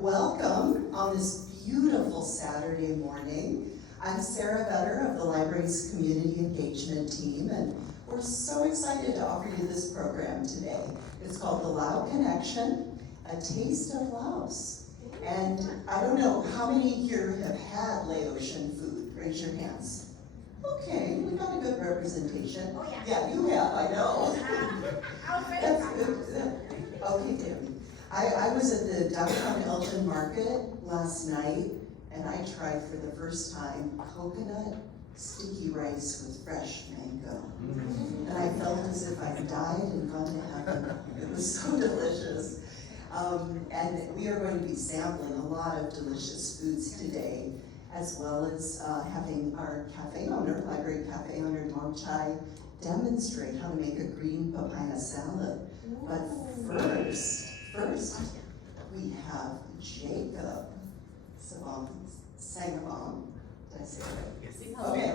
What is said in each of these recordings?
Welcome on this beautiful Saturday morning. I'm Sarah Vetter of the library's Community Engagement Team, and we're so excited to offer you this program today. It's called The Lao Connection, A Taste of Laos. And I don't know, how many here have had Laotian food? Raise your hands. Okay, we got a good representation. Oh, yeah. Yeah, you have, I know. That's good. Okay, Tammy. I was at the downtown Elgin Market last night, and I tried for the first time coconut sticky rice with fresh mango. And I felt as if I died and gone to heaven. It was so delicious. And we are going to be sampling a lot of delicious foods today, as well as having our cafe owner, library cafe owner Douangchay, demonstrate how to make a green papaya salad. But first, we have Jacob Singhavong. Did I say it right? Okay.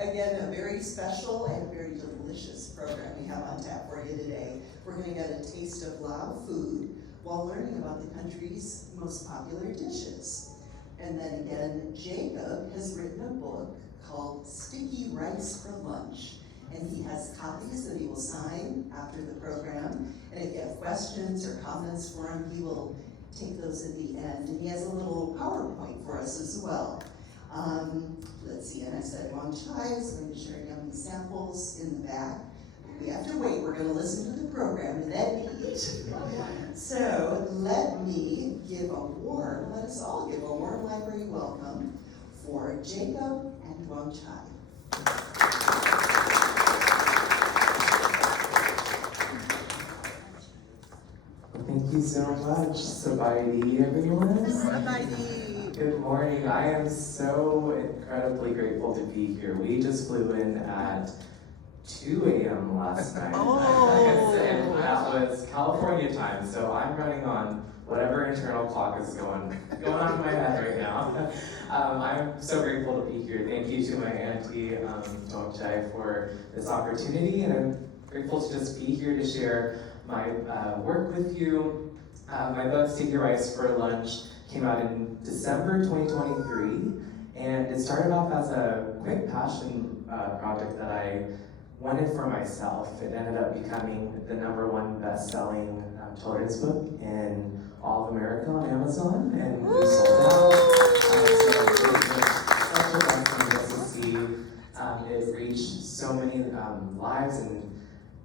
Again, a very special and very delicious program we have on tap for you today. We're going to get a taste of Lao food while learning about the country's most popular dishes. And then again, Jacob has written a book called Sticky Rice for Lunch. And he has copies that he will sign after the program. And if you have questions or comments for him, he will take those at the end. And he has a little PowerPoint for us as well. Let's see, and I said Douangchay is going to share yummy samples in the back. We have to wait, we're going to listen to the program and then eat. So let us all give a warm library welcome for Jacob and Douangchay. Thank you so much, Sabaidi, everyone. Sabaidi. Good morning. I am so incredibly grateful to be here. We just flew in at 2 a.m. last night. And that was California time, so I'm running on whatever internal clock is going on in my head right now. I'm so grateful to be here. Thank you to my auntie, Douangchay, for this opportunity, and I'm grateful to just be here to share my work with you. My book, Sticky Rice for Lunch, came out in December 2023, and it started off as a quick passion project that I wanted for myself. It ended up becoming the #1 best-selling children's book in all of America on Amazon, and we sold out. So it was such a blessing just to see it reach so many lives, and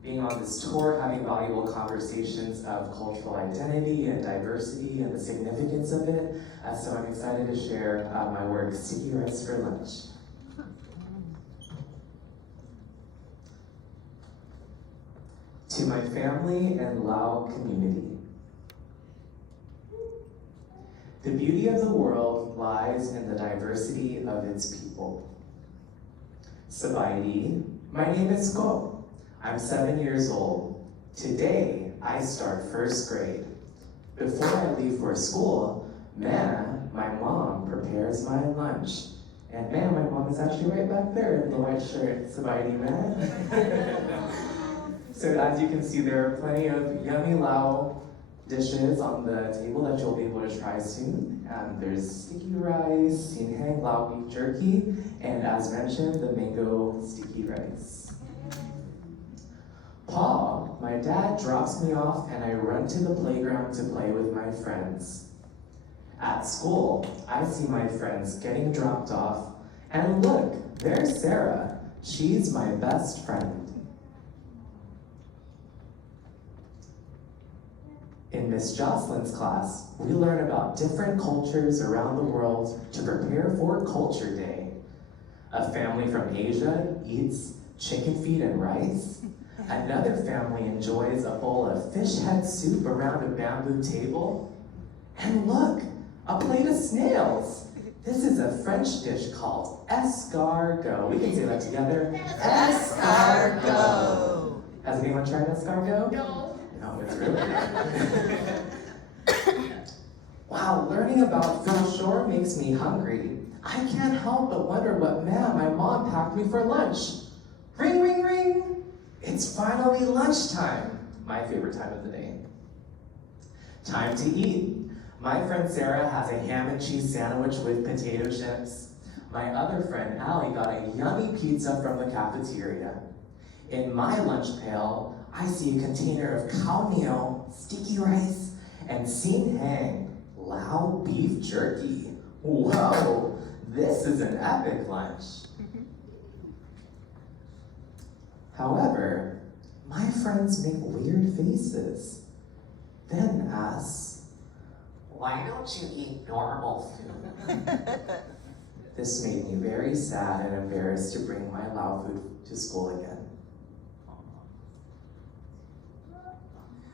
being on this tour, having valuable conversations of cultural identity and diversity and the significance of it. So I'm excited to share my work, Sticky Rice for Lunch. To my family and Lao community. The beauty of the world lies in the diversity of its people. Sabaidi, my name is Ko. I'm 7 years old. Today, I start first grade. Before I leave for school, my mom prepares my lunch. And my mom is actually right back there in the white shirt. Sabaidi, So as you can see, there are plenty of yummy Lao dishes on the table that you'll be able to try soon. There's sticky rice, xin hang Lao beef jerky, and as mentioned, the mango sticky rice. Paul, my dad, drops me off and I run to the playground to play with my friends. At school, I see my friends getting dropped off, and look, there's Sarah. She's my best friend. In Miss Jocelyn's class, we learn about different cultures around the world to prepare for Culture Day. A family from Asia eats chicken feet and rice. Another family enjoys a bowl of fish head soup around a bamboo table. And look, a plate of snails. This is a French dish called escargot. We can say that together. Escargot. Has anyone tried escargot? No. No, it's really good. Wow, learning about food sure makes me hungry. I can't help but wonder what my mom packed me for lunch. Ring, ring, ring. It's finally lunchtime, my favorite time of the day. Time to eat. My friend Sarah has a ham and cheese sandwich with potato chips. My other friend Allie got a yummy pizza from the cafeteria. In my lunch pail, I see a container of khao niao, sticky rice, and xin hang, Lao beef jerky. Whoa, this is an epic lunch. However, my friends make weird faces, then ask, "Why don't you eat normal food?" This made me very sad and embarrassed to bring my Lao food to school again.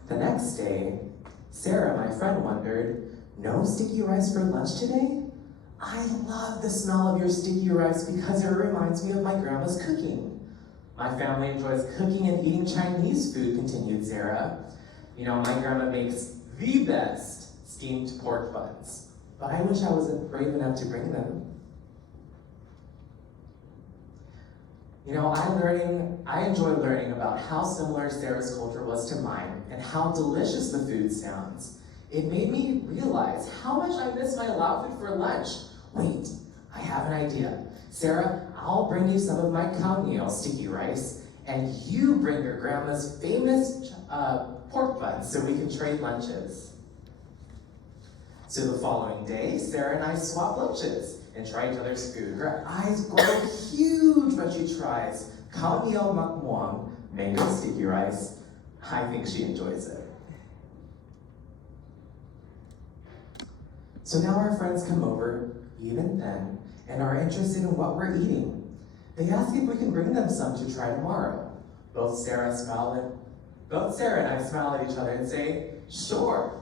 The next day, Sarah, my friend, wondered, "No sticky rice for lunch today? I love the smell of your sticky rice because it reminds me of my grandma's cooking." "My family enjoys cooking and eating Chinese food," continued Sarah. "You know, my grandma makes the best steamed pork buns, but I wish I was brave enough to bring them." You know, I enjoy learning about how similar Sarah's culture was to mine and how delicious the food sounds. It made me realize how much I miss my Lao food for lunch. Wait, I have an idea. Sarah, I'll bring you some of my khao niao sticky rice, and you bring your grandma's famous pork buns so we can trade lunches. So the following day, Sarah and I swap lunches and try each other's food. Her eyes grow huge when she tries khao niao mak muang, mango sticky rice. I think she enjoys it. So now our friends come over, even then, and are interested in what we're eating. They ask if we can bring them some to try tomorrow. Both Sarah and I smile at each other and say, "Sure."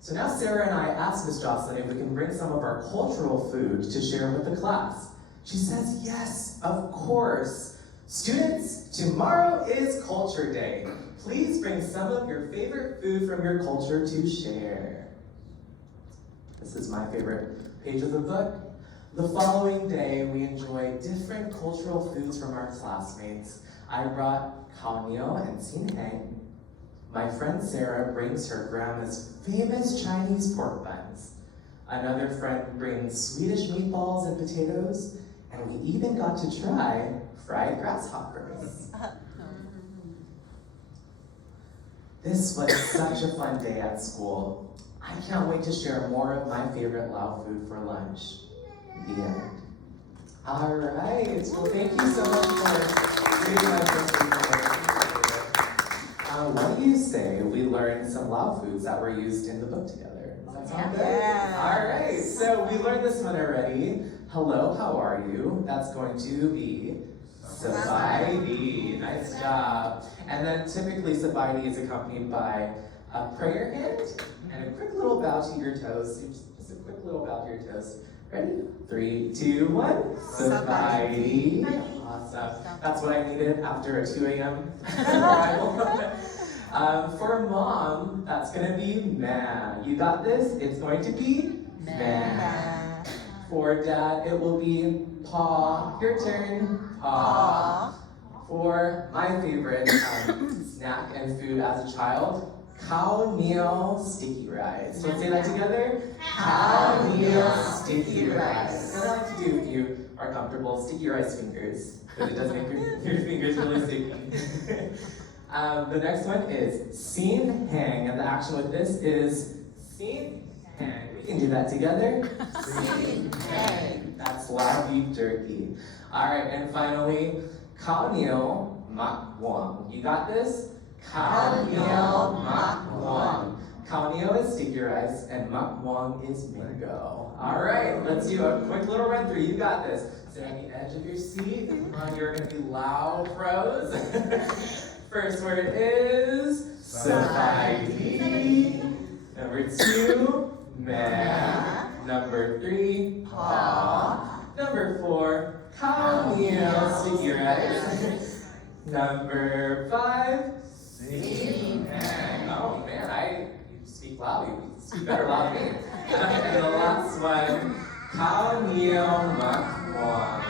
So now Sarah and I ask Miss Jocelyn if we can bring some of our cultural food to share with the class. She says, "Yes, of course. Students, tomorrow is Culture Day. Please bring some of your favorite food from your culture to share." This is my favorite page of the book. The following day, we enjoy different cultural foods from our classmates. I brought khao niao and xin hang. My friend Sarah brings her grandma's famous Chinese pork buns. Another friend brings Swedish meatballs and potatoes, and we even got to try fried grasshoppers. This was such a fun day at school. I can't wait to share more of my favorite Lao food for lunch. The end. All right, well, thank you so much for reading my first. What do you say we learn some Lao foods that were used in the book together? Does that sound good? Yeah. All right, so we learned this one already. Hello, how are you? That's going to be Sabaidi. Nice job. And then typically Sabaidi is accompanied by a prayer hand and a quick little bow to your toes. Just a quick little bow to your toes. Ready? 3, 2, 1. Sabaidi. Awesome. That's what I needed after a 2 a.m. arrival. For mom, that's gonna be ma. You got this? It's going to be ma. For dad, it will be pa. Your turn. Pa. For my favorite snack and food as a child, khao niao sticky rice. Let's say that together. Khao niao sticky rice. What I like to do if you are comfortable, sticky rice fingers, because it does make your fingers really sticky. The next one is xin hang, and the action with this is xin hang. We can do that together. Xin hang. That's Lao beef jerky. All right, and finally, khao niao mak muang. You got this? Khao niao mak muang. Khao niao is sticky rice, and mak muang is mango. All right, let's do a quick little run through. You got this. Sit on the edge of your seat. Come on, you're gonna be Lao pros. First word is Sabaidi. Number 2, ma. Number 3, pa. Number 4, khao niao sticky rice. Number 5, xin hang. Oh man, you speak loud. You speak better loud than me. And the last one, khao niao mak muang.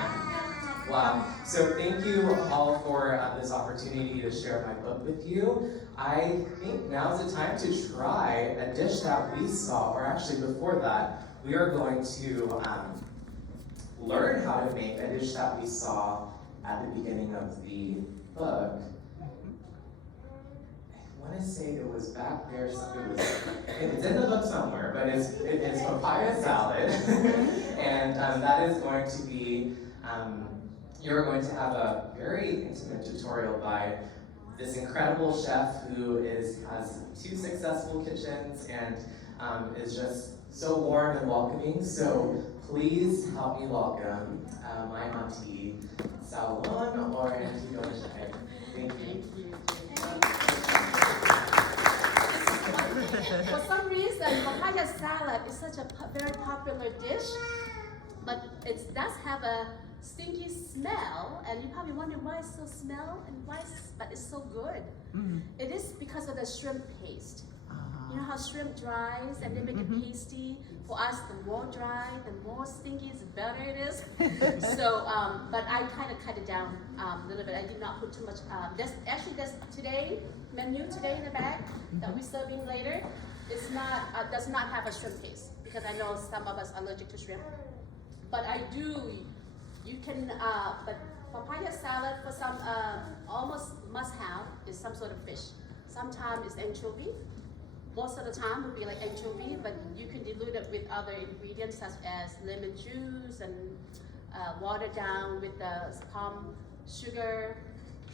Wow. So thank you all for this opportunity to share my book with you. I think now's the time to try a dish that we saw, or actually before that, we are going to learn how to make a dish that we saw at the beginning of the book. I want to say it was back there. It's in the book somewhere, but it's papaya salad, and that is going to be. You're going to have a very intimate tutorial by this incredible chef who has 2 successful kitchens and is just so warm and welcoming. So please help me welcome my auntie Salon or Auntie Douangchay. Thank you. For some reason, papaya salad is such a very popular dish, but it does have a stinky smell, and you probably wonder why it's so smell and but it's so good. Mm-hmm. It is because of the shrimp paste. You know how shrimp dries and they make it pasty? For us, the more dry, the more stinky, the better it is. So, but I kind of cut it down a little bit. I did not put too much. There's menu today in the back that we're serving later. It's not does not have a shrimp paste because I know some of us are allergic to shrimp. But I do. You can, but papaya salad for some almost must have is some sort of fish. Sometimes it's anchovy. Most of the time would be like anchovy, but you can dilute it with other ingredients such as lemon juice and water down with the palm sugar.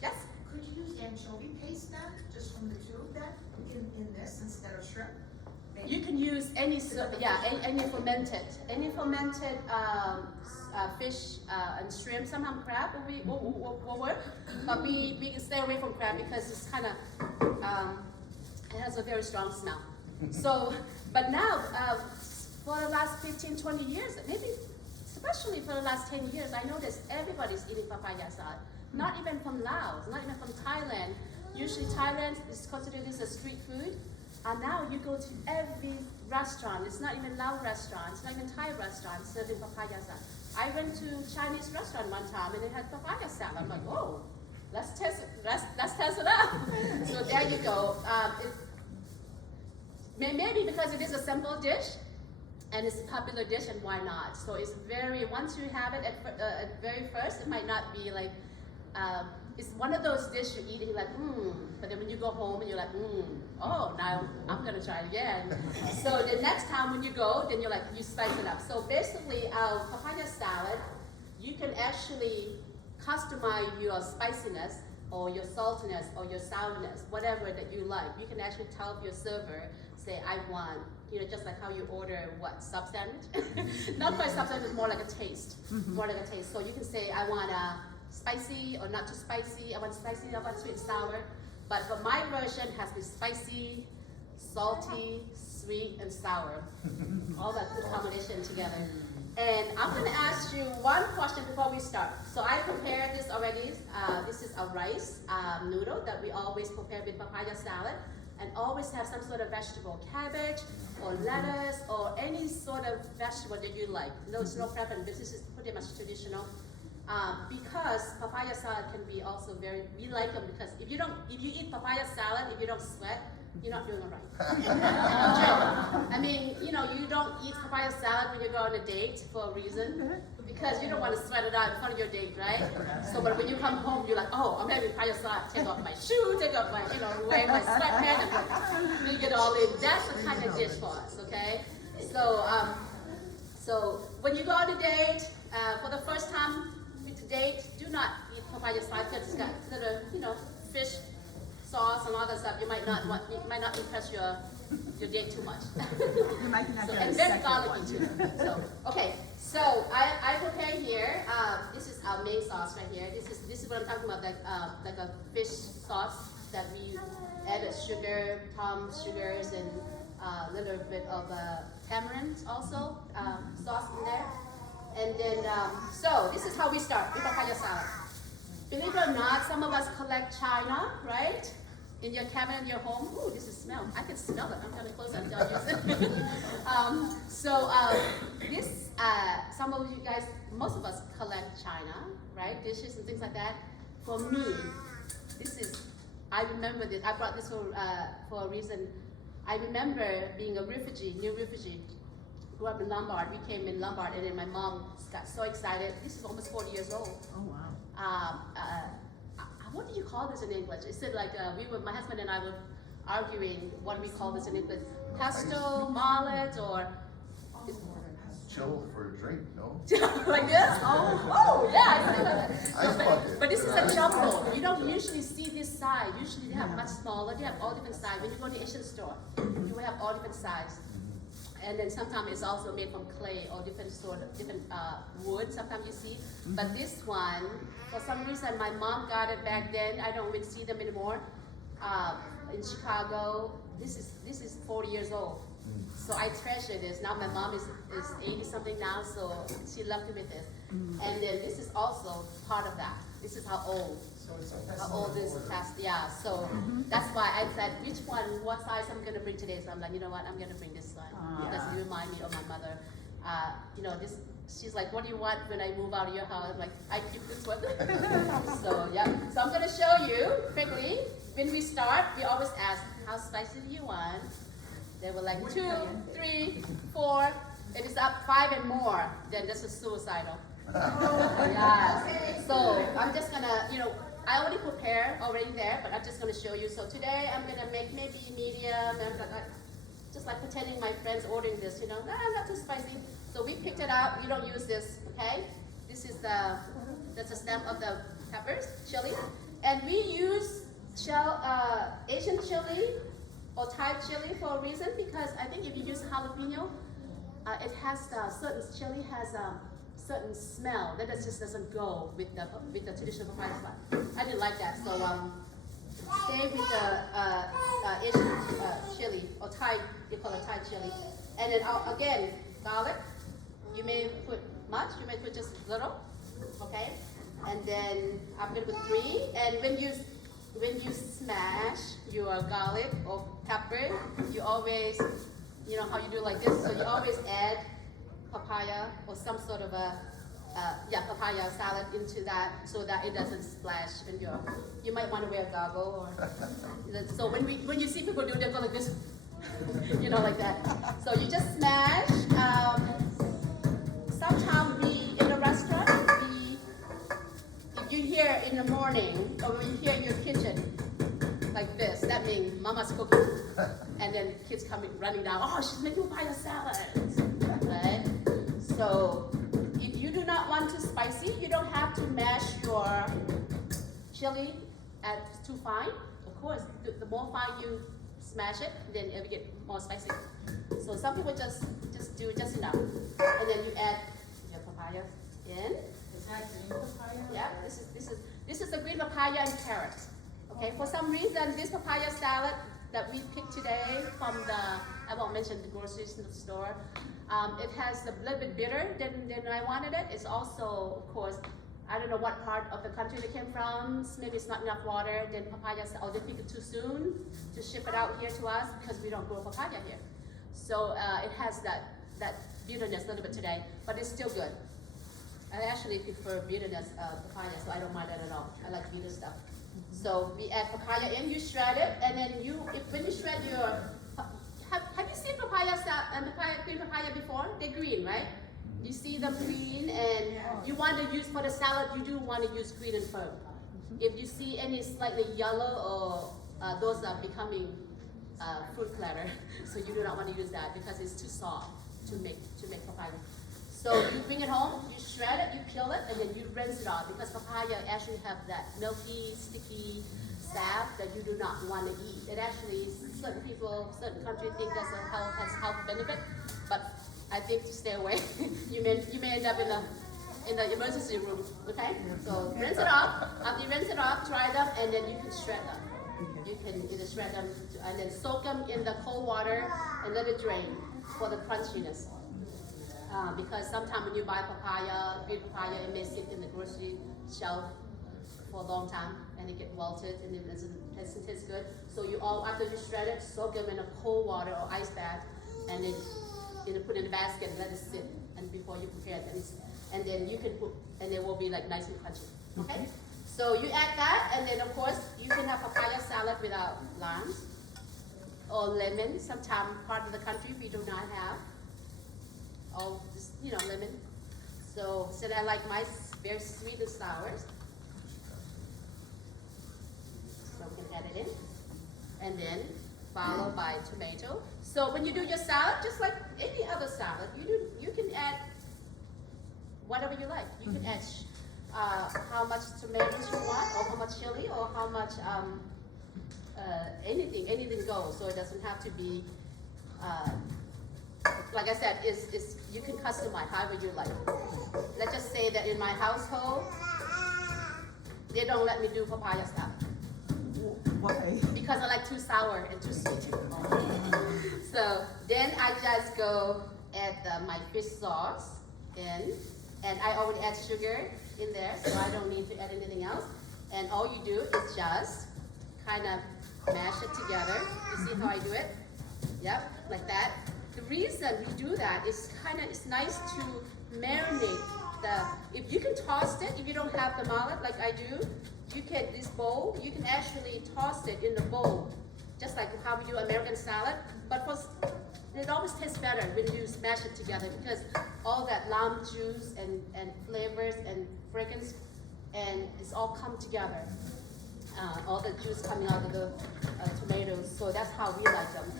Yes? Could you use anchovy paste then, just from the tube then, in this instead of shrimp? Maybe. You can use any any fermented fish and shrimp. Sometimes crab will work, but we can stay away from crab because it's kind of it has a very strong smell. So, but now for the last 15, 20 years, maybe especially for the last 10 years, I noticed everybody's eating papaya salad. Not even from Laos, not even from Thailand. Usually Thailand is considered as a street food. And now you go to every restaurant, it's not even Lao restaurant, it's not even Thai restaurant serving papaya salad. I went to Chinese restaurant one time and it had papaya salad. I'm like, oh, let's test it out. So there you go. Maybe because it is a simple dish and it's a popular dish, and why not? So it's once you have it at very first, it might not be like, it's one of those dishes you eat and you're like, but then when you go home and you're like, oh, now I'm gonna try it again. So the next time when you go, then you spice it up. So basically, our papaya salad, you can actually customize your spiciness or your saltiness or your sourness, whatever that you like. You can actually tell your server, say, I want, just like how you order sub sandwich? Not quite sub sandwich, more like a taste. More like a taste. So you can say, I want a spicy or not too spicy, I want spicy, I want sweet and sour. But my version has been spicy, salty, sweet, and sour. All that good combination together. And I'm gonna ask you one question before we start. So I prepared this already. This is a rice noodle that we always prepare with papaya salad, and always have some sort of vegetable, cabbage or lettuce or any sort of vegetable that you like. There's no preference. This is pretty much traditional. Because papaya salad can be also we like them because if you eat papaya salad, if you don't sweat, you're not doing it right. I mean, you don't eat papaya salad when you go on a date for a reason, because you don't want to sweat it out in front of your date, right? So, but when you come home, you're like, oh, I'm having papaya salad. Take off my shoe, take off my, wearing my sweatpants, and get all in. That's the kind of dish for us, okay? So when you go on a date, for the first time to date, do not eat papaya salad because it's got little, fish sauce and all that stuff. You might not impress your date too much. You might not And very garlicky too. So okay, so I prepare here. This is our main sauce right here. This is what I'm talking about, like a fish sauce that we added sugar, palm sugars, and a little bit of tamarind also sauce in there. And then so this is how we start with papaya salad. Believe it or not, some of us collect china, right? In your cabinet in your home. Ooh, this is smell. I can smell it. I'm gonna close that until I use it. some of you guys, most of us collect china, right? Dishes and things like that. For me, this is, I remember this, I brought this for a reason. I remember being a refugee, new refugee, grew up in Lombard. We came in Lombard, and then my mom got so excited. This is almost 40 years old. Oh, wow. What do you call this in English? It said like, my husband and I were arguing, what do we call this in English? Pesto, mallet, or Chill for a drink, no? like this? Oh, yeah, I see that. Ice bucket. But this is a jumbo. You don't usually see this size. Usually they have much smaller. They have all different sizes. When you go to the Asian store, you will have all different sizes. And then sometimes it's also made from clay or different wood. Sometimes you see. But this one, for some reason, my mom got it back then. I don't even see them anymore. In Chicago, this is 40 years old. So I treasure this. Now my mom is 80 something now, so she loved me with this. And then this is also part of that. This is how old. So it's a How old is past? Yeah. So that's why I said which one, what size I'm gonna bring today. So I'm like, you know what? I'm gonna bring this one because it remind me of my mother. You know, this. She's like, what do you want when I move out of your house? I'm like, I keep this one. So yeah. So I'm gonna show you quickly. When we start, we always ask, how spicy do you want? They were like 2, 3, 4. If it's up 5 and more, then this is suicidal. Yeah. So I'm just gonna, you know, I already prepared already there, but I'm just gonna show you. So today I'm gonna make maybe medium, and just like pretending my friends ordering this, you know, not too spicy. So we picked it out. We don't use this, okay? This is that's the stem of the peppers, chili, and we use Asian chili or Thai chili for a reason, because I think if you use jalapeno, it has certain chili has a certain smell that just doesn't go with the traditional papaya spot. I didn't like that, so stay with the Asian chili or Thai. You call it Thai chili, and then again garlic. You may put much. You may put just a little, okay? And then I'm gonna put 3. And when you smash your garlic or pepper, you always, you know how you do like this, so you always add papaya or some sort of papaya salad into that so that it doesn't splash in you might want to wear a goggle or, so when you see people do, they go like this, you know, like that. So you just smash, sometimes in a restaurant, if you hear in the morning, or when you hear in your kitchen, like this, that means mama's cooking. And then kids coming, running down, oh, she's making papaya salad, right? So, if you do not want too spicy, you don't have to mash your chili too fine. Of course, the more fine you smash it, then it will get more spicy. So some people just do just enough. And then you add your papaya in. Is that green papaya? Yeah, this is the green papaya and carrot. Okay, for some reason, this papaya salad that we picked today from I won't mention the grocery store, it has a little bit bitter than I wanted it. It's also, of course, I don't know what part of the country they came from. Maybe it's not enough water. Then papaya, they pick it too soon to ship it out here to us because we don't grow papaya here. So it has that bitterness a little bit today, but it's still good. I actually prefer bitterness papaya, so I don't mind that at all. I like bitter stuff. So we add papaya in, you shred it, and then when you shred your, have you seen green papaya before? They're green, right? You see them green, and you want to use, for the salad, you do want to use green and firm. If you see any slightly yellow, or those are becoming fruit platter, so you do not want to use that because it's too soft to make papaya. So you bring it home, you shred it, you peel it, and then you rinse it off because papaya actually have that milky, sticky sap that you do not want to eat. It actually, certain people, certain countries think has health benefit, but I think to stay away. you may end up in the emergency room. Okay, so rinse it off. After you rinse it off, dry them, and then you can shred them. You can either shred them and then soak them in the cold water and let it drain for the crunchiness. Because sometimes when you buy green papaya, it may sit in the grocery shelf for a long time and it gets wilted and it doesn't taste good. So after you shred it, soak them in a cold water or ice bath, and then put in a basket and let it sit, and before you prepare it, and then you can put, and it will be like nice and crunchy. Okay? So you add that, and then of course you can have papaya salad without limes or lemon. Sometimes part of the country we do not have, or just, lemon. So I like my very sweet and sour. So we can add it in, and then followed by tomato. So when you do your salad, just like any other salad, you can add whatever you like. You can add how much tomatoes you want, or how much chili, or how much anything goes. So it doesn't have to be like I said, is you can customize however you like. Let's just say that in my household, they don't let me do papaya salad. Why? Because I like too sour and too sweet. So then I just go add my fish sauce in, and I already add sugar in there, so I don't need to add anything else. And all you do is just kind of mash it together. You see how I do it? Yep, like that. The reason we do that is it's nice to marinate if you can toss it, if you don't have the mallet like I do, this bowl, you can actually toss it in the bowl, just like how we do American salad, but it always tastes better when you smash it together, because all that lime juice and flavors and fragrance, and it's all come together. All the juice coming out of the tomatoes, so that's how we like them.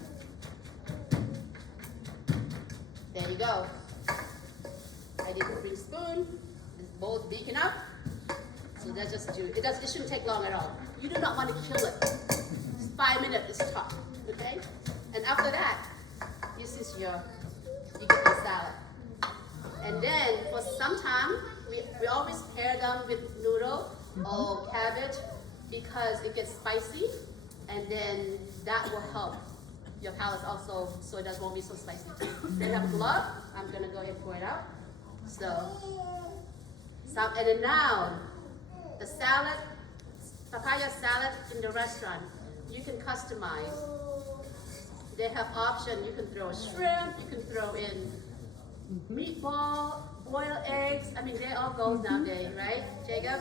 There you go. I did a big spoon. This bowl is big enough. So let's just do it. It shouldn't take long at all. You do not want to kill it. Just 5 minutes is tough. Okay? And after that, this is you get the salad. And then for some time, we always pair them with noodle or cabbage, because it gets spicy, and then that will help your palate also, so it won't be so spicy. Then I have a glove. I'm gonna go ahead and pour it out. And then now, the salad, papaya salad in the restaurant, you can customize. They have option. You can throw shrimp. You can throw in meatball, boiled eggs. I mean, they all go nowadays, right, Jacob?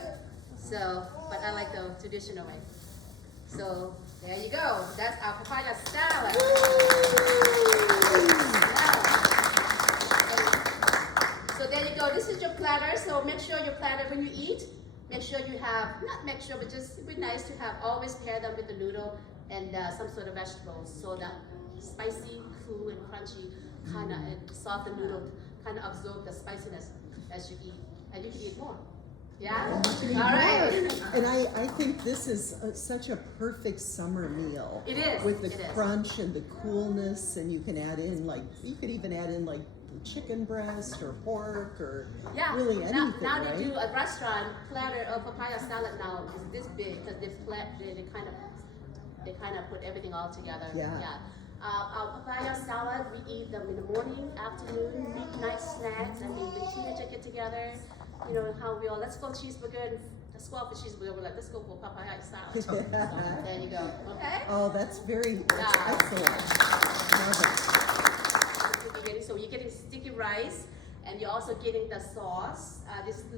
So, but I like the traditional way. So there you go. That's our papaya salad. So there you go. This is your platter. So make sure your platter, when you eat, make sure you have, not make sure, but just it'd be nice to have, always pair them with the noodle and some sort of vegetables, so that spicy, cool, and crunchy kind of, and soften noodle kind of absorb the spiciness as you eat, and you can eat more. Yeah? All right. And I think this is such a perfect summer meal. It is. With the crunch and the coolness, and you can add in you could even add in chicken breast or pork or really anything, now right? they do a restaurant platter of papaya salad now is this big, because they kind of put everything all together. Yeah. Our papaya salad, we eat them in the morning, afternoon, midnight snacks, and the teenagers get together. You know how we all, let's go cheeseburger, and let's go out for cheeseburger, we're like, let's go for papaya salad. So, there you go, okay? Oh, that's excellent. Love it. So you're getting sticky rice, and you're also getting the sauce.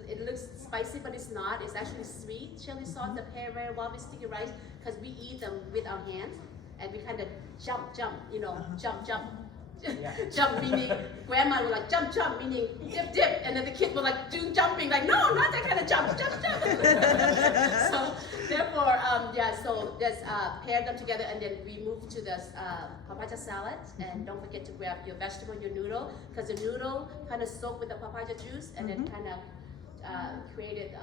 It looks spicy, but it's not. It's actually sweet chili sauce, the pair very well with sticky rice, because we eat them with our hands, and we kind of jump, jump, meaning grandma would like jump, meaning dip, and then the kid would like do jumping, like no, not that kind of jump. So therefore, so let's pair them together, and then we move to the papaya salad, and don't forget to grab your vegetable, your noodle, because the noodle kind of soak with the papaya juice, and then kind of created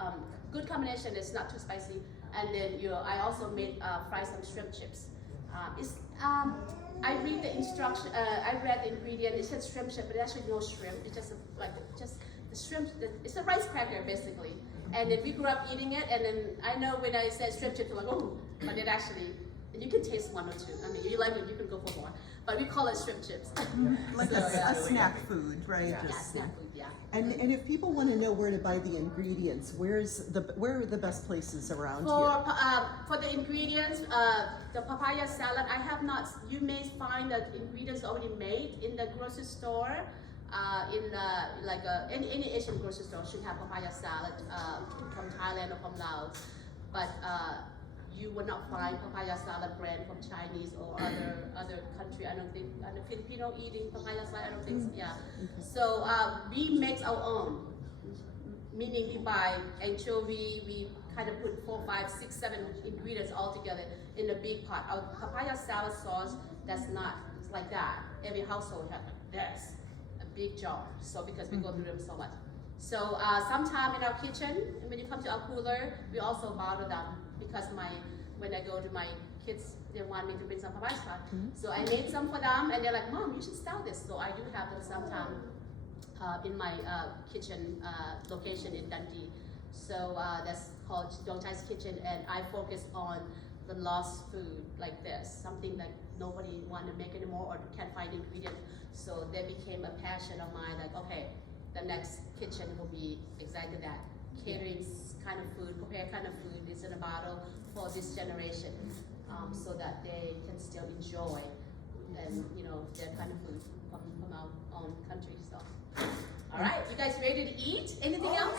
good combination. It's not too spicy, and then I also made fry some shrimp chips. I read the instruction. I read the ingredient. It said shrimp chip, but it's actually no shrimp. It's just the shrimp. It's a rice cracker basically. And then we grew up eating it. And then I know when I said shrimp chip, you're like, oh, but it actually, you can taste one or two. I mean, you like it, you can go for more. but we call it shrimp chips. Like So, a yeah. snack food, right? Yeah. Yeah, Just- snack food, yeah. And if people want to know where to buy the ingredients, where are the best places around here? For the ingredients, the papaya salad, I have not. You may find the ingredients already made in the grocery store. Any Asian grocery store should have papaya salad from Thailand or from Laos, but you will not find papaya salad brand from Chinese or other country. I don't think the Filipino eating papaya salad. I don't think so. Yeah. So we make our own, meaning we buy anchovy. We kind of put 4, 5, 6, 7 ingredients all together in a big pot. Our papaya salad sauce, that's not like that. Every household has like this, a big jar. So because we go through them so much. So sometime in our kitchen, when you come to our cooler, we also bottle them because when I go to my kids, they want me to bring some papaya salad. So I made some for them, and they're like, "Mom, you should sell this." So I do have them sometime in my kitchen location in Dundee. So that's called Douangchay's Kitchen, and I focus on the lost food like this, something that nobody want to make anymore or can't find ingredients. So that became a passion of mine. Like, okay, the next kitchen will be exactly that, catering kind of food, prepared kind of food is in a bottle for this generation, so that they can still enjoy and their kind of food from our own country. So, all right, you guys ready to eat? Anything else?